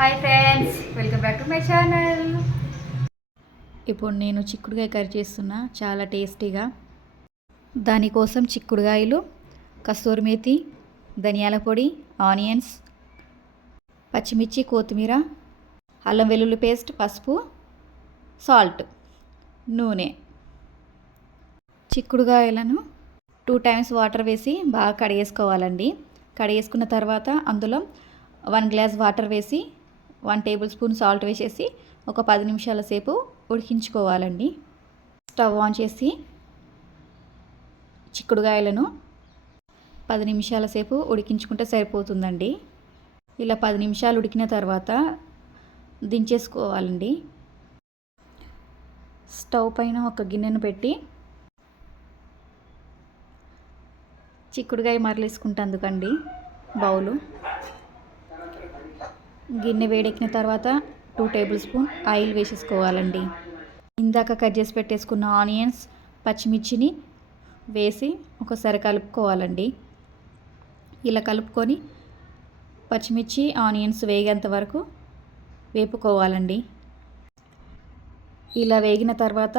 Hi friends welcome back to my channel ఇప్పుడు నేను చిక్కుడుగాయ కర్రీ చేస్తున్నా చాలా టేస్టీగా. దానికోసం చిక్కుడుగాయలు కస్తూరి మేతి ధనియాల పొడి ఆనియన్స్ పచ్చిమిర్చి కొత్తిమీర అల్లం వెల్లుల్లి పేస్ట్ పసుపు సాల్ట్ నూనె. చిక్కుడుగాయలను టూ టైమ్స్ వాటర్ వేసి బాగా కడిగేసుకోవాలండి. కడిగేసుకున్న తర్వాత అందులో వన్ గ్లాస్ వాటర్ వేసి వన్ టేబుల్ స్పూన్ సాల్ట్ వేసేసి ఒక పది నిమిషాల సేపు ఉడికించుకోవాలండి. స్టవ్ ఆన్ చేసి చిక్కుడుగాయలను పది నిమిషాల సేపు ఉడికించుకుంటే సరిపోతుందండి. ఇలా పది నిమిషాలు ఉడికిన తర్వాత దించేసుకోవాలండి. స్టవ్ పైన ఒక గిన్నెను పెట్టి చిక్కుడుగాయ మరలేసుకుంటాందుకండి బౌలు. గిన్నె వేడెక్కిన తర్వాత టూ టేబుల్ స్పూన్ ఆయిల్ వేసేసుకోవాలండి. ఇందాక కట్ చేసి పెట్టేసుకున్న ఆనియన్స్ పచ్చిమిర్చిని వేసి ఒకసారి కలుపుకోవాలండి. ఇలా కలుపుకొని పచ్చిమిర్చి ఆనియన్స్ వేగేంత వరకు వేపుకోవాలండి. ఇలా వేగిన తర్వాత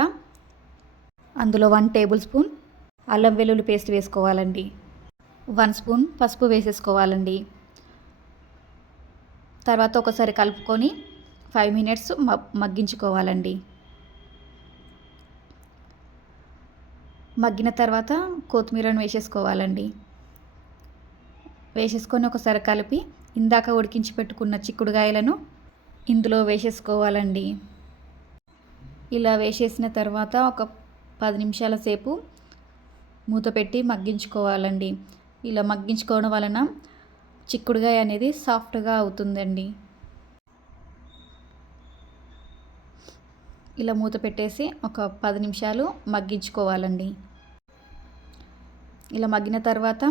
అందులో వన్ టేబుల్ స్పూన్ అల్లం వెల్లుల్లి పేస్ట్ వేసుకోవాలండి. వన్ స్పూన్ పసుపు వేసేసుకోవాలండి. తర్వాత ఒకసారి కలుపుకొని ఫైవ్ మినిట్స్ మగ్గించుకోవాలండి. మగ్గిన తర్వాత కొత్తిమీరను వేసేసుకోవాలండి. వేసేసుకొని ఒకసారి కలిపి ఇందాక ఉడికించి పెట్టుకున్న చిక్కుడుగాయలను ఇందులో వేసేసుకోవాలండి. ఇలా వేసేసిన తర్వాత ఒక పది నిమిషాల సేపు మూత పెట్టి మగ్గించుకోవాలండి. ఇలా మగ్గించుకోవడం వలన చిక్కుడుగాయ అనేది సాఫ్ట్గా అవుతుందండి. ఇలా మూత పెట్టేసి ఒక పది నిమిషాలు మగ్గించుకోవాలండి. ఇలా మగ్గిన తర్వాత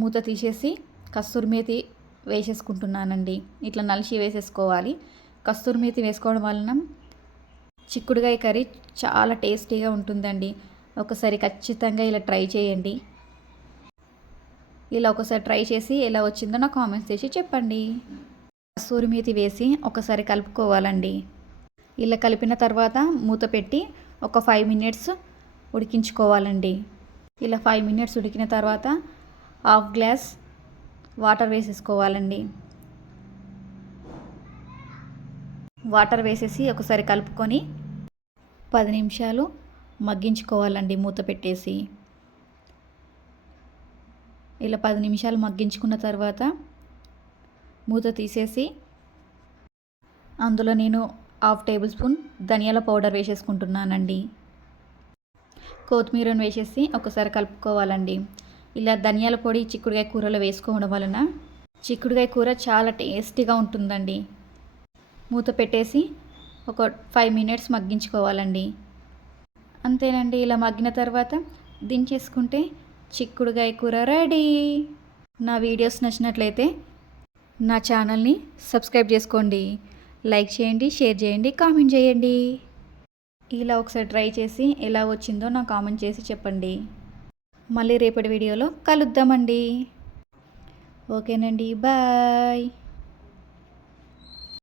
మూత తీసేసి కస్తూరి మేతి వేసేసుకుంటున్నానండి. ఇట్లా నలిసి వేసేసుకోవాలి. కస్తూరి మేతి వేసుకోవడం వలన చిక్కుడుగాయ కర్రీ చాలా టేస్టీగా ఉంటుందండి. ఒకసారి ఖచ్చితంగా ఇలా ట్రై చేయండి. ఇలా ఒకసారి ట్రై చేసి ఎలా వచ్చిందో నాకు కామెంట్స్ చేసి చెప్పండి. కస్తూరి మేతి వేసి ఒకసారి కలుపుకోవాలండి. ఇలా కలిపిన తర్వాత మూత పెట్టి ఒక ఫైవ్ మినిట్స్ ఉడికించుకోవాలండి. ఇలా ఫైవ్ మినిట్స్ ఉడికిన తర్వాత హాఫ్ గ్లాస్ వాటర్ వేసేసుకోవాలండి. వాటర్ వేసేసి ఒకసారి కలుపుకొని పది నిమిషాలు మగ్గించుకోవాలండి మూత పెట్టేసి. ఇలా పది నిమిషాలు మగ్గించుకున్న తర్వాత మూత తీసేసి అందులో నేను హాఫ్ టేబుల్ స్పూన్ ధనియాల పౌడర్ వేసేసుకుంటున్నానండి. కొత్తిమీరను వేసేసి ఒకసారి కలుపుకోవాలండి. ఇలా ధనియాల పొడి చిక్కుడుకాయ కూరలో వేసుకోవడం వలన చిక్కుడుకాయ కూర చాలా టేస్టీగా ఉంటుందండి. మూత పెట్టేసి ఒక ఫైవ్ మినిట్స్ మగ్గించుకోవాలండి. అంతేనండి ఇలా మగ్గిన తర్వాత దించేసుకుంటే చిక్కుడుగాయ కూర రెడీ. నా వీడియోస్ నచ్చినట్లయితే నా ఛానల్ని సబ్స్క్రైబ్ చేసుకోండి. లైక్ చేయండి షేర్ చేయండి కామెంట్ చేయండి. ఇలా ఒకసారి ట్రై చేసి ఎలా వచ్చిందో నా కామెంట్ చేసి చెప్పండి. మళ్ళీ రేపటి వీడియోలో కలుద్దామండి. ఓకేనండి బాయ్.